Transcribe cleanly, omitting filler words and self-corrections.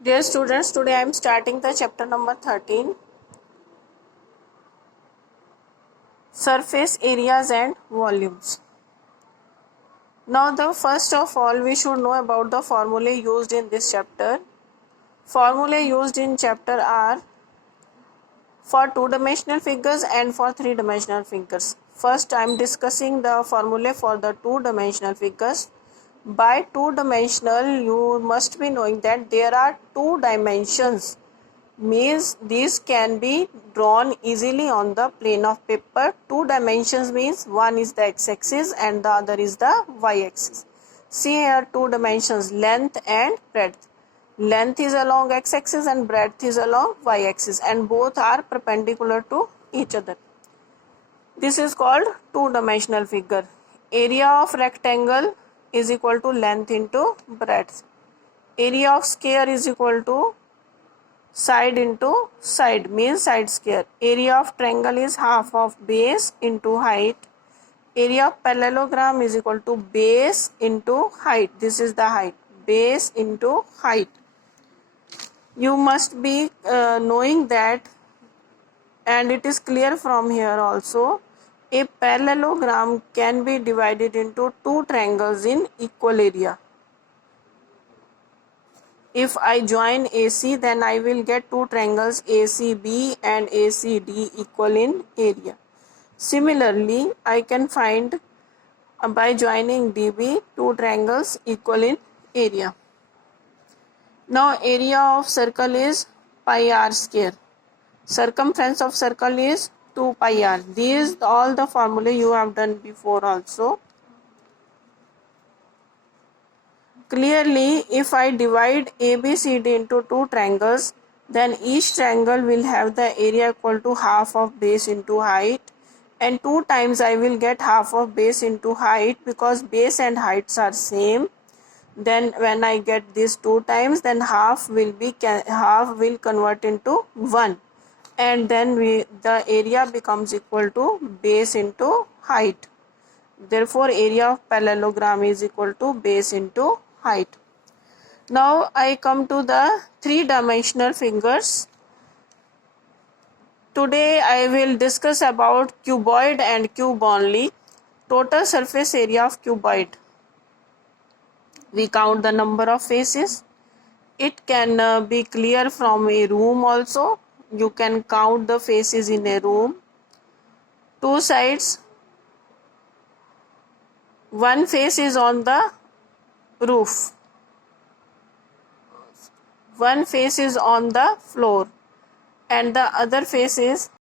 Dear students, today I am starting the chapter number 13, surface areas and volumes. Now the first of all we should know about the formulae used in this chapter. Formulae used in chapter are for two-dimensional figures and for three-dimensional figures. First I am discussing the formulae for the two-dimensional figures. By two-dimensional you must be knowing that there are two dimensions, means these can be drawn easily on the plane of paper. Two dimensions means one is the x-axis and the other is the y-axis. See here, two dimensions, length and breadth. Length is along x-axis and breadth is along y-axis, and both are perpendicular to each other. This is called two-dimensional figure. Area of rectangle is equal to length into breadth. Area of square is equal to side into side, means side square. Area of triangle is half of base into height. Area of parallelogram is equal to base into height. This is the height, base into height. You must be knowing that, and it is clear from here also, a parallelogram can be divided into two triangles in equal area. If I join AC, then I will get two triangles ACB and ACD equal in area. Similarly, I can find by joining DB two triangles equal in area. Now area of circle is pi r square. Circumference of circle is 2 pi r. These all the formula you have done before also. Clearly, if I divide ABCD into two triangles, then each triangle will have the area equal to half of base into height, and two times I will get half of base into height because base and heights are same. Then when I get this two times, then half will convert into 1, and then the area becomes equal to base into height. Therefore, area of parallelogram is equal to base into height. Now I come to the three-dimensional figures. Today I will discuss about cuboid and cube only. Total surface area of cuboid. We count the number of faces. It can be clear from a room also. You can count the faces in a room. Two sides. One face is on the roof. One face is on the floor, and the other face is